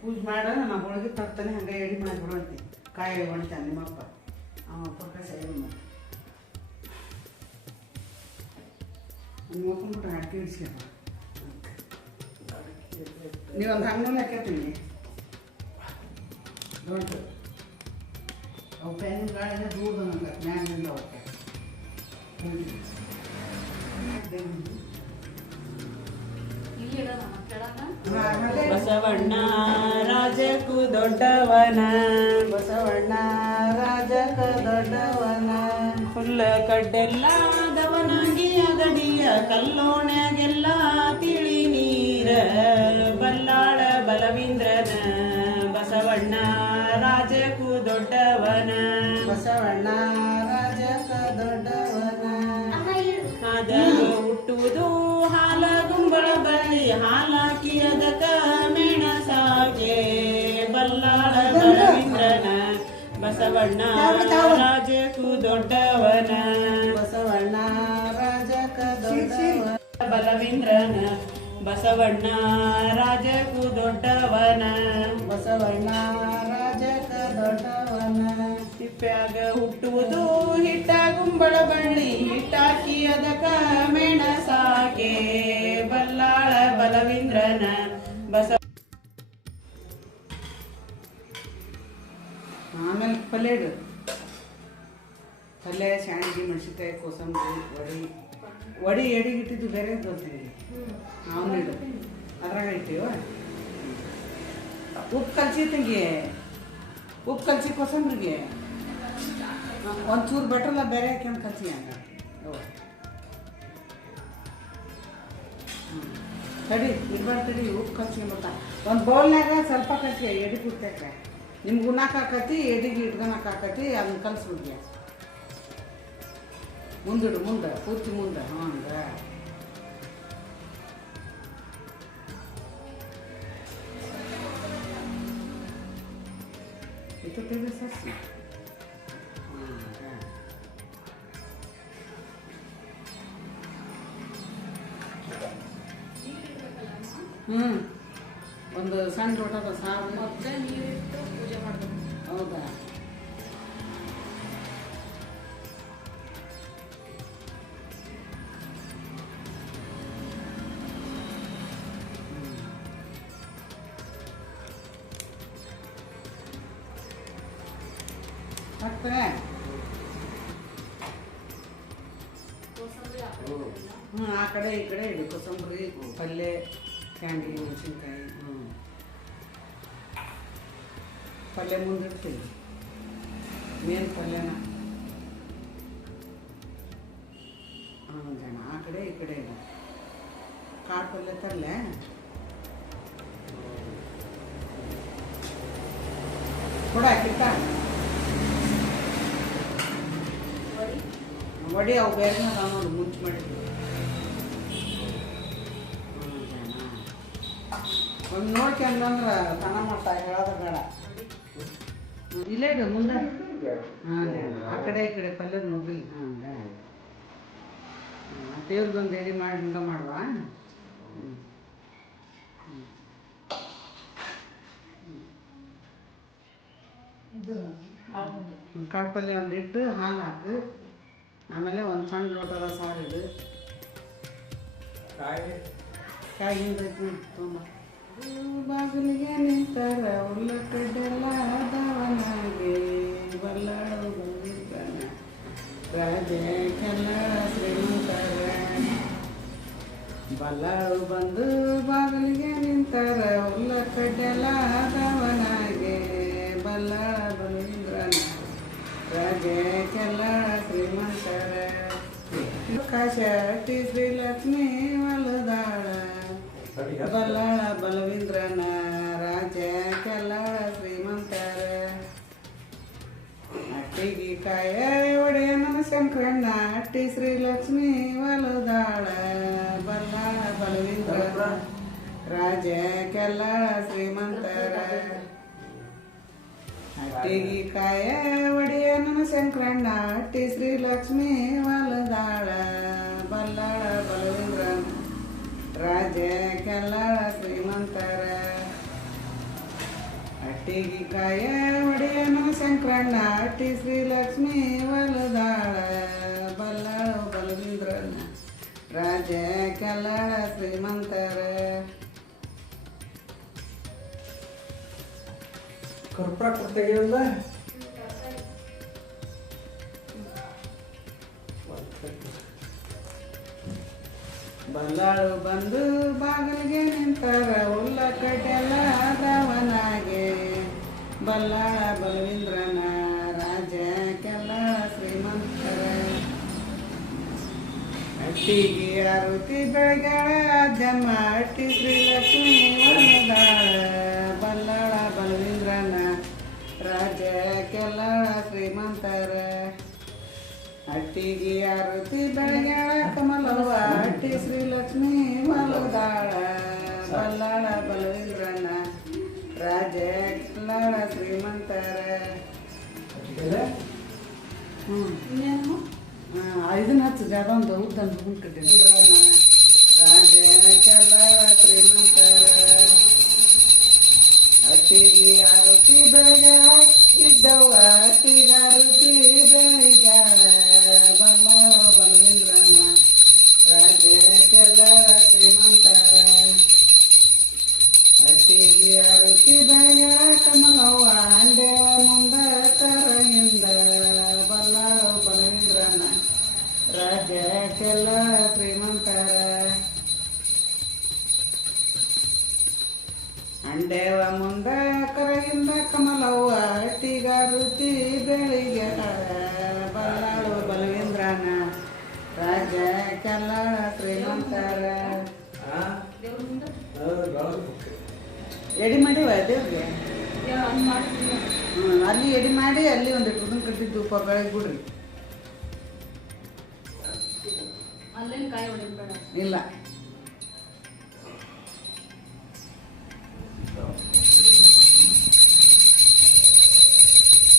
ಪೂಜೆ ಮಾಡ ನಾ ಹೋಳಿಗೆ ತರ್ತಾನೆ ಹಂಗೆ ಎಡಿ ಮಾಡಿಬಿಡು ಅಂತೀನಿ. ಕಾಯಿ ಹೊಣ್ತಾನೆ ನಿಮ್ಮಪ್ಪ ಅವಪ್ಪ ಸೈಡ್ ಮಾಡಿ ನಿಮ್ಮಪ್ಪನ ಬಿಟ್ಟು ಅಡಿಕೆ ಇಡ್ಸ್ಕೊಳ. ನೀವೊಂದು ಹಂಗಲ್ಲಿ ಹಾಕತ್ತೀನಿ ದೊಡ್ಡ ಅವು ಪೆನ್ ಗಾಳಿಗೆ ದೂರ ನಂಗೆ ಮ್ಯಾಲಿಂದ ಅವಕ್ಕೆ ಬಸವಣ್ಣ ರಾಜಕ್ಕೂ ದೊಡ್ಡವನ, ಬಸವಣ್ಣ ರಾಜಕ ದೊಡ್ಡವನ, ಹುಲ್ಲ ಕಡ್ಡೆಲ್ಲಾದವನಾಗಿ ಅಗಡಿಯ ಕಲ್ಲೋಣ್ಯಾಗೆಲ್ಲ ತಿಳಿ ನೀರ ಬಲ್ಲಾಳ ಬಲವೀಂದ್ರನ. ಬಸವಣ್ಣ ರಾಜಕ್ಕೂ ದೊಡ್ಡವನ, ಬಸವಣ್ಣ ರಾಜಕ ದೊಡ್ಡವನ, ಆದರೂ ಹುಟ್ಟುವುದು ಹಾಲ ಗುಂಬಳ ಬಲಿ, ಹಾಲಾಕಿ ಅದಕ ಮೆಣಸಾಗೆ ಬಲ್ಲಾಳ ಬಲವೀಂದ್ರನ. ಬಸವಣ್ಣ ರಾಜಕ್ಕೂ ದೊಡ್ಡವನ, ಬಸವಣ್ಣ ರಾಜಕ ದೊಡ್ಡವನ, ಬಲವೀಂದ್ರನ. ಬಸವಣ್ಣ ರಾಜಕ್ಕೂ ದೊಡ್ಡವನ, ಬಸವಣ್ಣ ರಾಜಕ ದೊಡ್ಡವನ, ತಿಪ್ಪ್ಯಾಗ ಹುಟ್ಟುವುದು ಹಿಟ್ಟ ಗುಂಬಳ ಬಳ್ಳಿ, ಹಿಟ್ಟಾಕಿ ಅದಕ ಮೆಣಸಾಗೆ ಬಲ್ಲಾಳ ಬಲವೀಂದ್ರನ. ಆಮೇಲೆ ಪಲ್ಯ ಇಡು. ಪಲ್ಯ ಶಾಂಡ್ಗಿ ಮೆಣಸಿನ್ಕಾಯಿ ಕೋಸಂಬರಿ ವಡಿ ಎಡಿಗೆ ಇಟ್ಟಿದ್ದು ಬೇರೆ ದೋಸೆಗೆ ಅವನು ಇಡು. ಅದ್ರಾಗ ಇಟ್ಟಿವ ಉಪ್ಪು ಕಲ್ಸಿ ತಂಗಿ, ಉಪ್ಪು ಕಲ್ಸಿ ಕೋಸಂಬರಿಗೆ ಒಂಚೂರು ಬೆಟ್ರಲ್ಲ ಬೇರೆ ಹಾಕ್ಯಂದು ಕಲ್ಸಿ ಹಂಗೆ ತಡಿ ಇರ್ಬಾರ್ದು ತಡಿ. ಉಪ್ಪು ಕಲ್ಸಿ ಮತ್ತ ಒಂದು ಬೌಲ್ನಾಗ ಸ್ವಲ್ಪ ಕಲ್ಸಿ ಎಡಿ ಕುಡ್ತೇಕ. ನಿಮ್ಗೆ ಉಣ್ಣಾಕ ಹಾಕತಿ ಎಡಿಗೆ ಇಟ್ಕೊಳಕ್ಕೆ ಹಾಕತಿ, ಅದನ್ನ ಕಲ್ಸ್ಬಿಡ್ಗೆ ಮುಂದಿಡು ಮುಂದೆ ಪೂರ್ತಿ ಮುಂದೆ. ಹಂಗೆ ಇದು ತೆಗೆ ಸಸಿ. ಒಂದು ಸಣ್ಣ ಲೋಟದ ಸಾರು ನೀರಿಟ್ಟು ಪೂಜೆ ಮಾಡ್ಬೇಕು. ಹೌದಾ? ಹಾಕ್ತಾರೆ. ಆ ಕಡೆ ಈ ಕಡೆ ಇಡು. ಕೋಸಂಬರಿ ಪಲ್ಯ ಕ್ಯಾಂಡಿ ಮೆಣಸಿನ್ಕಾಯಿ ಪಲ್ಯ ಮುಂದಿಡ್ತೀವಿ. ಮೇನ್ ಪಲ್ಯನ ಜನ ಆ ಕಡೆ ಈ ಕಡೆ ಇಡು. ಕಾಳು ಪಲ್ಯ ತರಲೆ ಕೂಡ ಹಾಕಿತ್ತ ವಡಿ ಅವು ಬೇರೆ ನೋಡಿ ಮುಂಚೆ ಮಾಡಿದ್ವಿ. ಒಂದು ನೋಡ್ಕೊಂಡ್ರೆ ತನ ಮಾಡ್ತಾ ಹೇಳೋದ ಬೇಡ. ಇಲ್ಲೇ ಇಡು ಮುಂದೆ. ಹಾಂ ಆ ಕಡೆ ಈ ಕಡೆ ಪಲ್ಯದ ಮುಗಿಲಿ. ಹಾಂ ದೇವ್ರಿಗೊಂದು ರೆಡಿ ಮಾಡಿ ಹಿಂಗೆ ಮಾಡುವ. ಕಾಳು ಪಲ್ಯ ಒಂದು ಇಟ್ಟು ಹಾಲು ಹಾಕು. ಆಮೇಲೆ ಒಂದು ಸಣ್ಣ ಲೋಟದ ಸಾರು ಇಡು. ಕಾಯಿ ಹಿಂದೈತಿ ತುಂಬ. ಬಾಗಿಲಿಗೆ ನಿಂತಾರ ಉಳ್ಳಕಡ್ಡೆಲ್ಲಾದವನಾಗೆ ಬಲ್ಲಾಳ ಬಲವೀಂದ್ರನ. ರಾಜ ಕನ್ನಡ ಶ್ರೀಮಂತರ ಬಲ್ಲಾಳು ಬಂದು ಬಾಗಿಲಿಗೆ ನಿಂತಾರ ಉಳ್ಳಕಡ್ಡೆಲ್ಲಾದವನಾಗೆ ಬಲ್ಲಾಳ ಬಲವೀಂದ್ರನ. ರಾಜ ಕನ್ನಡ ಶ್ರೀಮಂತರ ಕಾಶಿ ಶ್ರೀಲಕ್ಷ್ಮಿ ವಲದಾಳ ಬಲ್ಲಾಳ ಬಲವೀಂದ್ರನ. ರಾಜ ಕೆಲ್ಲಾಳ ಶ್ರೀಮಂತರ ಅಟ್ಟಿಗೆ ಕಾಯ ಒಡೆಯ ನನ್ನ ಶಂಕರಣ್ಣ. ಅಟ್ಟಿ ಶ್ರೀಲಕ್ಷ್ಮಿ ವಲದಾಳ ಬಲ್ಲಾಳ ಬಲವೀಂದ್ರನ. ರಾಜ ಕೆಲ್ಲಾಳ ಶ್ರೀಮಂತರ ಅಟ್ಟಿಗೆ ಕಾಯ ಒಡೆಯ ನನ್ನ ಶಂಕರಣ್ಣ. ಅಟ್ಟಿ ಶ್ರೀಲಕ್ಷ್ಮಿ ವಲದಾಳ ಬಲ್ಲಾಳ ಬಲವೀಂದ್ರನ. ರಾಜ ಕೆಲ್ಲಾಳ ಶ್ರೀಮಂತರ ಅಟ್ಟಿಗೆ ಕಾಯ ಒಡೆಯನ ಶಂಕರಣ್ಣ ಅಟ್ಟಿ ಶ್ರೀಲಕ್ಷ್ಮಿ ವಲದಾಳ ಬಲ್ಲಾಳ ಬಲವೀಂದ್ರನ ರಾಜ ಕೆಲ್ಲಾಳ ಶ್ರೀಮಂತರ ಕರ್ಪೂರ ಕೊಡ್ತಾಗಿಲ್ಲ ಬಲ್ಲಾಳು ಬಂದು ಬಾಗಿಲಿಗೆ ನಿಂತಾರ ಉಲ್ಲ ಕಟ್ಟೆಲ್ಲ ದಾವನಾಗೆ ಬಲ್ಲಾಳ ಬಲವೀಂದ್ರನ ರಾಜ ಕೆಲ್ಲಾಳ ಶ್ರೀಮಂತರ ಅಟ್ಟಿಗೆ ಆರುತಿ ಬೆಳಗಾಳ ಜನ್ಮ ಅಟ್ಟಿ ಶ್ರೀಲಕ್ಷ್ಮಿ ವರದಾಳ ಬಲ್ಲಾಳ ಬಲವೀಂದ್ರನ ರಾಜ ಕೆಲ್ಲಾಳ ಶ್ರೀಮಂತರ ಅಟ್ಟಿಗೆ ಆರುತಿ ಬೆಳಗಾಳ ಕಮಲವ್ವ ಅಟ್ಟಿ ಶ್ರೀಲಕ್ಷ್ಮಿ ವಲದಾಳ ಬಲ್ಲಾಳ ಬಲವೀಂದ್ರನ ರಾಜ ಕೆಲ್ಲಾಳ ಶ್ರೀಮಂತರ ಇನ್ನೇನು ಇದನ್ನ ಹಚ್ಚು ಜಾಗ ಒಂದು ಉದ್ದಂತ ಹುಂಟಿದ್ದೆ ರಾಜ ಕೆಲ್ಲಾಳ ಶ್ರೀಮಂತರ ಅಟ್ಟಿಗೆ ಆರುತಿ ಬೆಳಗಾಳ ಇದ್ದವ್ವ ಅಟ್ಟಿಗೆ ಆರುತಿ ಬೆಳಗಾಳ ಬಲ್ಲಾಳ ಬಲವೀಂದ್ರನ ರಾಜ ಕೆಲ್ಲಾಳ ಶ್ರೀಮಂತರ ಅಟ್ಟಿಗೆ ಆರುತಿ ಬೆಳಗಾಳ ಕಮಲವ್ವ ಅಂಡೆವ ಮುಂದ ಕರಯಿಂದ ಬಲ್ಲಾಳ ಬಲವೀಂದ್ರನ ರಾಜ ಕೆಲ್ಲಾಳ ಶ್ರೀಮಂತರ ಅಂಡೇವ ಮುಂದ ಕರಗಿಂದ ಕಮಲವ್ವ ಅಟ್ಟಿಗಾರುತಿ ಬೆಳಿಗ್ಗೆ ಬಲ್ಲಾಳು ಬಲವೀಂದ್ರನ ರಾಜ ಕೆಲ್ಲಾಳ ಶ್ರೀಮಂತರ ದೇವ್ರ ಮುಂದೆ ಎಡಿ ಮಾಡಿವ ದೇವ್ರಿಗೆ ಹಂಗೆ ಮಾಡ್ತೀವಿ. ಅಲ್ಲಿ ಎಡಿ ಮಾಡಿ ಅಲ್ಲಿ ಒಂದಿಟ್ಟು ಉದನ್ ಕಟ್ಟಿದ್ದು ಧೂಪ ಬೆಳಗ್ಗೆ ಬಿಡ್ರಿ ಅಲ್ಲೇನು ಕಾಯಿ ಹೊಡೆಯೋದು ಬೇಡ. ಇಲ್ಲ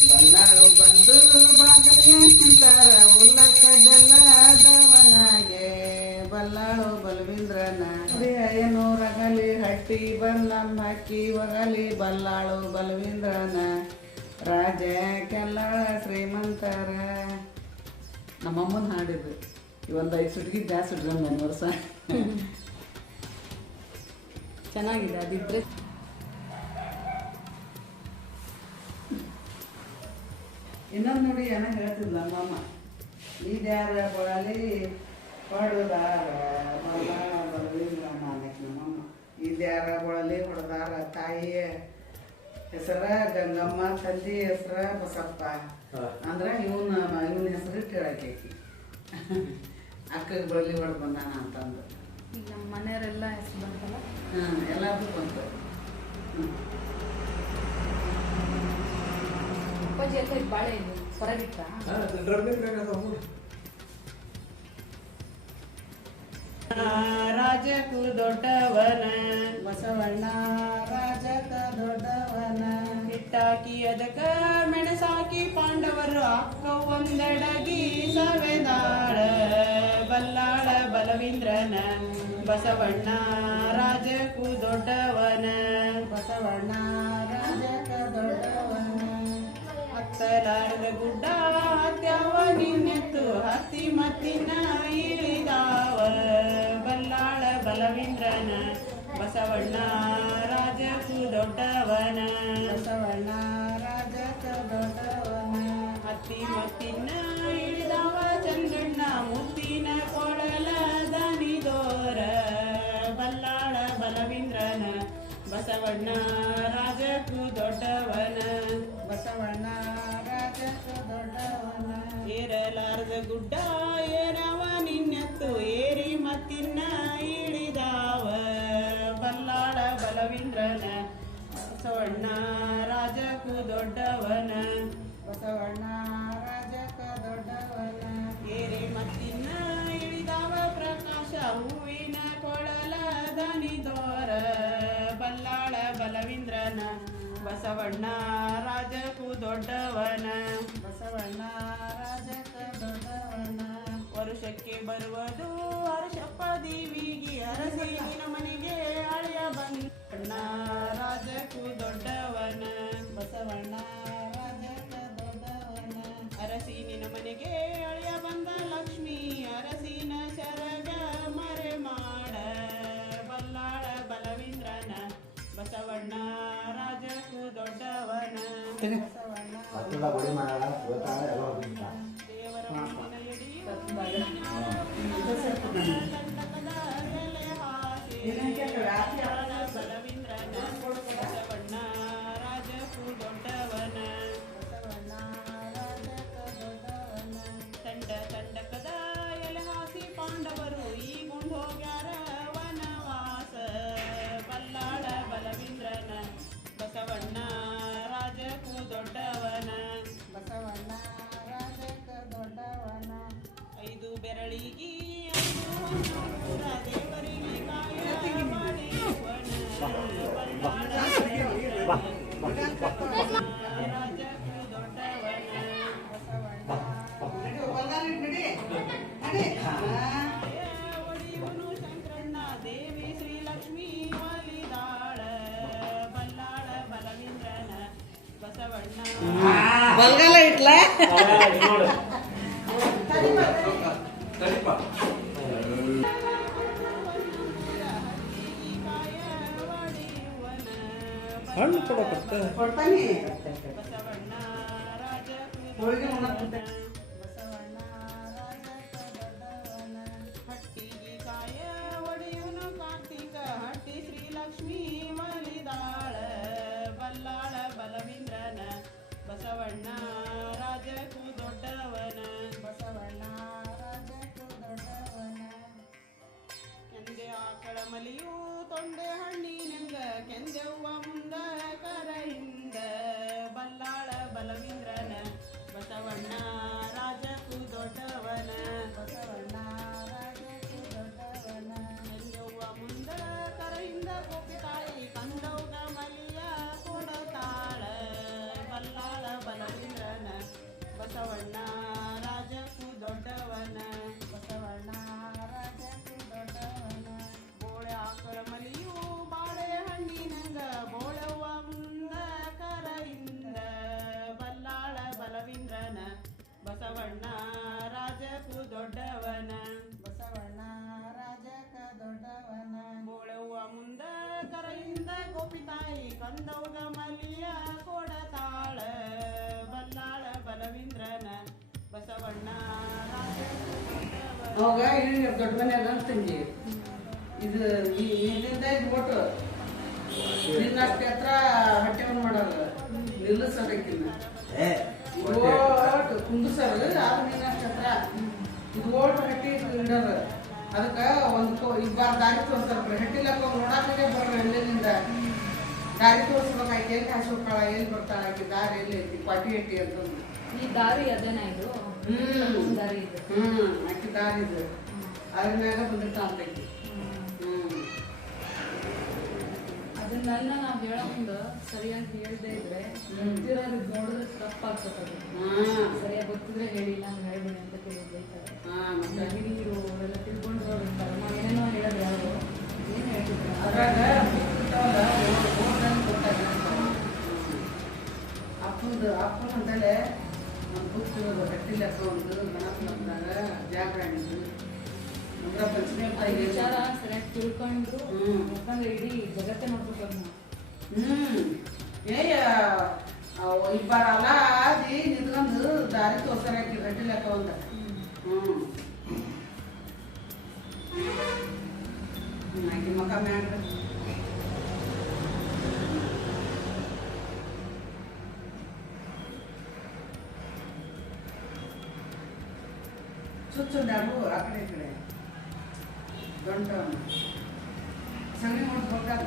ಬಲ್ಲಾಳು ಬಂದು ಬಾಗಿಲಿಗೆ ನಿಂತಾರ ಉಲ್ಲ ಕಡ್ಡೆಲ್ಲ ದವನಾಗೆ ಬಲ್ಲಾಳು ಬಲವೀಂದ್ರನ ಏನೂರಗಲಿ ಹಟ್ಟಿ ಬಂದಮ್ಮ ಹಾಕಿ ಒಗಲಿ ಬಲ್ಲಾಳು ಬಲವೀಂದ್ರನ ರಾಜ ಕೆಲ್ಲಾಳ ಶ್ರೀಮಂತರ ನಮ್ಮಮ್ಮನ ಹಾಡಿದ್ದು ಇವೊಂದು 5 ಸುಟ್ಗಿ ಜಾಸ್ತಿ ಸುಟ್ಕೊಂಡು ನಾನು ವರ್ಷ ಚೆನ್ನಾಗಿದೆ ಅದಿದ್ರೆ ಇನ್ನೊಂದು ನೋಡಿ ಏನ ಹೇಳ್ತಿದ್ಲ ನಮ್ಮಮ್ಮ ಇದ್ಯಾರ ಬಳಲಿ ಹೊಡೆದಾರ ಬಲ್ಲಾಳ ಬಲವೀಂದ್ರನ ಅನ್ನಕ್ಕೆ ನಮ್ಮಮ್ಮ ಇದ್ಯಾರ ಬಳಲಿ ಹೊಡೆದಾರ ತಾಯಿಯ ಹೆಸರ ಗಂಗಮ್ಮ ತಂದೆ ಹೆಸರ ಬಸಪ್ಪ ಅಂದ್ರೆ ಇವನ ಹೆಸರು ಕೇಳಕ್ಕೆ ಅಕ್ಕಗೆ ಬರಲಿ ಹೊಡೆದು ಬಂದಾನ ಅಂತಂದು ಈಗ ನಮ್ಮ ಮನೆಯವರೆಲ್ಲ ಹೆಸರು ಬಂತಲ್ಲ. ಎಲ್ಲರಿಗೂ ಬಂತು ಅಪ್ಪಾಜಿ ಎಲ್ಲ ಇದು ಬಾಳೆ ಇದು ಹೊರಗಿಟ್ಟ ರಾಜಕು ದೊಡ್ಡವನ ಬಸವಣ್ಣ ರಾಜಕ ದೊಡ್ಡವನ ಹಿಟ್ಟಾಕಿ ಅದಕ್ಕ ಮೆಣಸಾಕಿ ಪಾಂಡವರು ಅಕ್ಕ ಒಂದಡಗಿ ಸವೆದಾಳ ಬಲ್ಲಾಳ ಬಲವೀಂದ್ರನ ಬಸವಣ್ಣ ರಾಜಕು ದೊಡ್ಡವನ ಬಸವಣ್ಣ ರಾಜಕ ದೊಡ್ಡವನ ಹತ್ತಲಾರದ ಗುಡ್ಡ ಹತ್ಯಾವ ನಿನ್ನೆತ್ತು ಹತ್ತಿ ಮತ್ತಿನ ಇಳಿದಾವ ಬಲ್ಲಾಳ ಬಲವೀಂದ್ರನ ಬಸವಣ್ಣ ರಾಜಕು ದೊಡ್ಡವನ ಬಸವಣ್ಣ ರಾಜಕ ದೊಡ್ಡವನ ಹತ್ತಿ ಮತ್ತಿನ ಇಳಿದಾವ ಚಂದ್ರಣ್ಣ ಮುತ್ತಿನ ಕೊಳಲ ದನಿದೋರ ಬಲ್ಲಾಳ ಬಲವೀಂದ್ರನ ಬಸವಣ್ಣ ರಾಜಕು ದೊಡ್ಡವನ ಬಸವಣ್ಣ ರಾಜಕ ದೊಡ್ಡವನ ಏರಲಾರದ ಗುಡ್ಡ ಏರವ ನಿನ್ನೆತ್ತು ಏರಿ ಮತ್ತಿನ್ನ ಇಳಿದಾವ ಬಲ್ಲಾಳ ಬಲವೀಂದ್ರನ ಬಸವಣ್ಣ ರಾಜಕು ದೊಡ್ಡವನ ಬಸವಣ್ಣ ರಾಜಕ ದೊಡ್ಡವನ ಏರಿ ಮತ್ತಿನ್ನ ಇಳಿದಾವ ಪ್ರಕಾಶ ಹೂವಿನ ಕೊಳಲ ದನಿದೋರ ಬಲ್ಲಾಳ ಬಲವೀಂದ್ರನ ಬಸವಣ್ಣ ರಾಜಕು ದೊಡ್ಡವನ ಬಸವಣ್ಣ ರಾಜಕ ದೊಡ್ಡವನ ವರುಷಕ್ಕೆ ಬರುವುದು ಹರ್ಷಪ್ಪ ದೇವಿಗೆ ಅರಸಿ ನಿನ್ನ ಮನೆಗೆ ಅಳಿಯ ಬಂದ ರಾಜಕ್ಕೂ ದೊಡ್ಡವನ ಬಸವಣ್ಣ ರಾಜಕ್ಕ ದೊಡ್ಡವನ ಅರಸಿ ನಿನ್ನ ಮನೆಗೆ ಅಳಿಯ ಬಂದ ಲಕ್ಷ್ಮೀ ಅರಸಿನ ಶರಗ ಮರೆ ಮಾಡ ಬಲ್ಲಾಳ ಬಲವೀಂದ್ರನ ಬಸವಣ್ಣ ರಾಜಕ್ಕೂ ದೊಡ್ಡವನ ಬಸವಣ್ಣ ದೇವರ ಮುಂದಿನ ಎಡೆಯು ಬಲವೀಂದ್ರನ ಬಸವಣ್ಣ ರಾಜಕ್ಕೂ ದೊಡ್ಡವನ ಬಸವಣ್ಣ ರಾಜಕ್ಕ ದೊಡ್ಡವನ ತಂಡ ತಂಡಕದ ಎಲೆ ಹಾಸಿ ಪಾಂಡವರು ಈಗೊಂಡು ಹೋಗ್ಯಾರ ವನವಾಸ ಬಲ್ಲಾಳ ಬಲವೀಂದ್ರನ ಬಸವಣ್ಣ ರಾಜಕ್ಕೂ ದೊಡ್ಡವನ ಬಸವಣ್ಣ ರಾಜಕ್ಕ ದೊಡ್ಡವನ 5 ಬೆರಳಿಗಿ 5 ಹೊನ್ನೂರ ದೇವರಿಗೆ ಕಾಯ ಮಾಡಿ ರಾಜಕ್ಕೂ ದೊಡ್ಡವನ ಒಡಿಯುವನು ಶಂಕರಣ್ಣ ದೇವಿ ಶ್ರೀಲಕ್ಷ್ಮೀ ಒಲಿದಾಳ ಬಲ್ಲಾಳ ಬಲವೀಂದ್ರನ ಬಸವಣ್ಣ ಬಲ್ಗಾಲ ಇಟ್ಲ ಹಣ್ಣು ಕೊಡಕತ್ತ ಕೊಡ್ತಾನೆ ಬಸವಣ್ಣ ರಾಜಕ್ಕೂ ಹೋಳಿಗೆ ಉಣ್ಣಕ್ಕೆ ಬಸವಣ್ಣ ರಾಜಕ್ಕ ದೊಡ್ಡವನ ಹಟ್ಟಿಗೆ ಕಾಯ ಒಡೆಯುವನು ಕಾರ್ತಿಕ ಹಟ್ಟಿ ಶ್ರೀಲಕ್ಷ್ಮೀ ಒಲಿದಾಳ ಬಲ್ಲಾಳ ಬಲವೀಂದ್ರನ ಬಸವಣ್ಣ ರಾಜಕ್ಕೂ ದೊಡ್ಡವನ ಬಸವಣ್ಣ ರಾಜಕ್ಕೂ ದೊಡ್ಡವನ ಕೆಂದೆ ಆಕಳ ಮಲಿಯು ತೊಂಡೆ ಹಣ್ಣಿನಂಗ ಕೆಂದೆವ್ವ ಮುಂದ ಕರಯಿಂದ ಬಲ್ಲಾಳ ಬಲವೀಂದ್ರನ ಬಸವಣ್ಣ ರಾಜಕ್ಕೂ ದೊಡ್ಡವನ ಬಸವಣ್ಣ ರಾಜಕ್ಕೂ ದೊಡ್ಡವನ ಕೆಂದೆವ್ವ ಮುಂದ ಕರಯಿಂದ ಗೋಪಿತಾಯಿ ಕಂದವ್ಗ ಮಲಿಯ ಕೊಡತಾಳ ಬಲ್ಲಾಳ ಬಲವೀಂದ್ರನ ಬಸವಣ್ಣ ರಾಜಕ್ಕೂ ದೊಡ್ಡವನ ಬಸವಣ್ಣ ರಾಜಕ್ಕೂ ದೊಡ್ಡವನ ಬೋಳೆ ಆಕಳ ಮಲಿಯು ಬಾಳೆ ಹಣ್ಣಿನಂಗ ಬೋಳವ್ವ ಮುಂದ ಕರಯಿಂದ ಬಲ್ಲಾಳ ಬಲವೀಂದ್ರನ ಬಸವಣ್ಣ ರಾಜಕ್ಕೂ ದೊಡ್ಡವನ ಬಸವಣ್ಣ ರಾಜಕ್ಕ ದೊಡ್ಡವನ ಬೋಳವ್ವ ಮುಂದ ಕರಯಿಂದ ಗೋಪಿತಾಯಿ ಕಂದವ್ಗ ಮಲಿಯ ಕೊಡತಾಳ ಬಲ್ಲಾಳ ಬಲವೀಂದ್ರನ ಬಸವಣ್ಣ ರಾಜಕ್ಕೂ ದೊಡ್ಡವನ ಅವಾಗ ಇಲ್ಲಿ ದೊಡ್ಡ ಮನ್ಯಾಗ ಅಂತಂಗಿ ಇದು ಇಲ್ಲಿಂದ ಇದು ಒಟ್ಟು ನಿನ್ನಷ್ಟು ಎತ್ತರ ಹೊಟ್ಟೆವನ್ನು ಮಾಡೋದು ನಿಲ್ಲಿಸೋದಕ್ಕಿನ್ನ ಓಟ್ ಕುಂದಿಸೋದು ಅದು ನಿನ್ನಷ್ಟು ಎತ್ತರ ಇದು ಓಟ್ ಹಟ್ಟಿ ಇಡೋದು ಅದಕ್ಕೆ ಒಂದು ಇಬ್ಬರು ದಾರಿ ತೋರಿಸ್ತಾರೆ ಹಟ್ಟಿಲಕ್ಕ ನೋಡಾಕೇ ಬರೋದು ಎಲ್ಲಿಂದ ದಾರಿ ತೋರಿಸ್ಬೇಕಾಗಿ ಎಲ್ಲಿ ಕಾಸು ಹೋಗ್ತಾಳ ಎಲ್ಲಿ ಬರ್ತಾಳ ಆಕಿ ದಾರಿ ಎಲ್ಲಿ ಐತಿ ಕ್ವಾಟಿ ಹಟ್ಟಿ ಅಂತಂದು ಈ ದಾರಿ ಅದೇನ ಇದು ದಾರಿ ಇದು ಆಕಿ ದಾರಿ ಇದು ಅದ್ರ ಮ್ಯಾಗ ಬಂದಿರ್ತಾವ ಅಂತೈತಿ ಅದನ್ನ ನಾವು ಹೇಳೋ ಮುಂದೆ ಸರಿಯಾಗಿ ಹೇಳ್ದೇ ಇದ್ರೆ ಗೊತ್ತಿರೋದು ನೋಡಿದ್ರೆ ತಪ್ಪಾಗ್ತದೆ ಅದು ಸರಿಯಾಗಿ ಗೊತ್ತಿದ್ರೆ ಹೇಳಿಲ್ಲ ಹಂಗೆ ಹೇಳ್ಬೇಡಿ ಅಂತ ಕೇಳಿದ್ರೆ ಹಿರಿಯರು ಅವರೆಲ್ಲ ತಿಳ್ಕೊಂಡು ಹೋಗಿರ್ತಾರೆ ನಾವು ಏನೇನೋ ಹೇಳೋದು ಯಾರು ಏನು ಹೇಳ್ತಿದ್ರು ಅದ್ರಾಗ ಅಪ್ಪನ ಅಂತೇಳಿ ಒಂದು ಬುಕ್ ಹಟ್ಟಿ ಲೆಕ್ಕ ಒಂದು ಗಣಪನದಾಗ ಜಾಗರಣೆ ಅಂದ್ರೆ ಪಂಚಮಿ ವಿಚಾರ ಸರಿಯಾಗಿ ತಿಳ್ಕೊಂಡು ಯಾಕಂದ್ರೆ ಇಡೀ ಜಗತ್ತೇ ನೋಡ್ಬೇಕು ಏ ಇಬ್ಬರಲ್ಲ ಆದಿ ನಿಂತ್ಕೊಂಡು ದಾರಿ ತೋರ್ಸಾರ ಹಟ್ಟಿ ಲೆಕ್ಕ ಒಂದು ಆಕಿ ಮಕ ಮ್ಯಾಗ ಚುಚ್ಚುಂಡಾಗು ಆ ಕಡೆ ಈ ಕಡೆ ಗಂಟ ಸಗಣಿ ಮಾಡ್ಬೇಕಾದ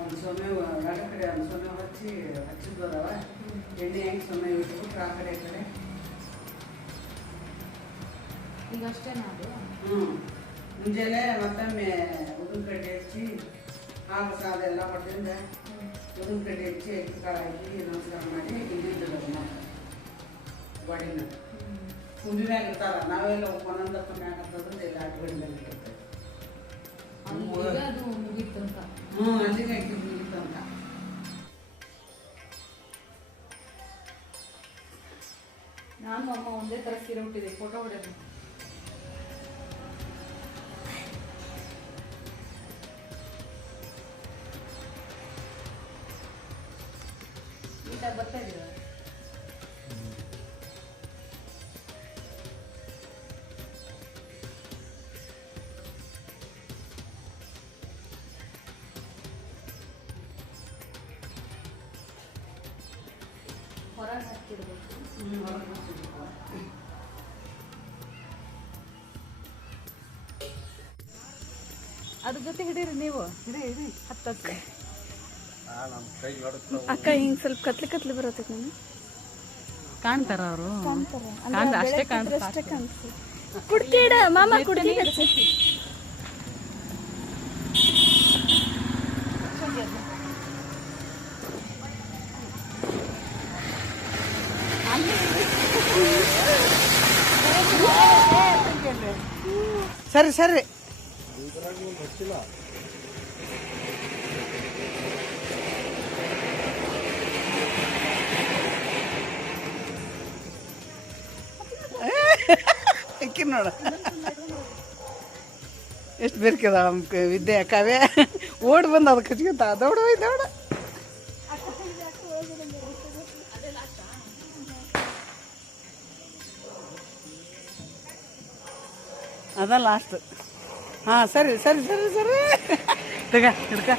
ಒಂದು ಸೊಮೆ ಎರಡು ಕಡೆ ಒಂದು ಸೊಮೆ ಹಚ್ಚಿದ್ದದವ ಎಣ್ಣೆ ಹೆಂಗೆ ಸೊಮೆ ಇಟ್ಬಿಟ್ರೆ ಆ ಕಡೆ ಈ ಕಡೆ ಈಗ ಅಷ್ಟೇನಾ ಅದು ಮುಂಜಾನೆ ಮತ್ತೊಮ್ಮೆ ಉದ್ದಿನ ಕಡ್ಡಿ ಹಚ್ಚಿ ಹಾಲು ಸಾದ ಎಲ್ಲ ಕೊಟ್ಟಿಂದ ಉದ್ದಿನ ಕಡ್ಡಿ ಹಚ್ಚಿ ಅಕ್ಕಿ ಕಾಳು ಹಾಕಿ ನಮಸ್ಕಾರ ಮಾಡಿ ಇಲ್ಲಿದ್ದಲ್ಲ ಗಾಡಿನ ಕುಂದಿನಾಗ ಇರ್ತಾರ ನಾವೆಲ್ಲ ಒಂದೊಂದು ಮ್ಯಾಗ ಅಂತಂದ್ರೆ ಎಲ್ಲ ಅಡ್ಗಡಿ ಮೇಲೆ ಇರ್ತೈತೆ ಈಗ ಅದು ಮುಗೀತಂತ. ಅಲ್ಲಿಗೆ ಹಾಕಿ ಮುಗಿತಂತ. ನಾನು ಅಮ್ಮ ಒಂದೇ ತರ ಸೀರೆ ಹುಟ್ಟಿದೆ, ಫೋಟೋ ಹೊಡೆದು. ನೀಟಾಗಿ ಬರ್ತಾ ಇದೀರ? ಹೊರಗೆ ಹಾಕಿಡ್ಬೇಕು. ಅದ್ರ ಜೊತೆ ಹಿಡೀರಿ ನೀವು. ಹತ್ತತ್ತು ಅಕ್ಕ ಹಿಂಗ್ ಸ್ವಲ್ಪ ಕತ್ಲಿ ಕತ್ಲಿ ಬರತ್ತೈತಿ ನಾನು ಕಾಣ್ತಾರ ಅವರು. ಅಷ್ಟೇ ಕಾಣ್ತಾರೆ. ಕುಡ್ತೀಡ ಮಾಮ ಕುಡ್ತೀನಿ. ಸರಿ ಸರಿ ಅಕ್ಕಿ ನೋಡ ಎಷ್ಟು ಬೇರ್ಕದ ವಿದ್ಯೆ ಕಾವ್ಯ ಓಡ್ ಬಂದು ಅದಕ್ಕೆ ಹಚ್ಕೊಂತ ದೌಡ ದೌಡ ಅದ ಲಾಸ್ಟ್. ಹಾಂ ಸರಿ ಸರಿ ಸರಿ ಸರಿ ತಗ ಹಿಡ್ಕ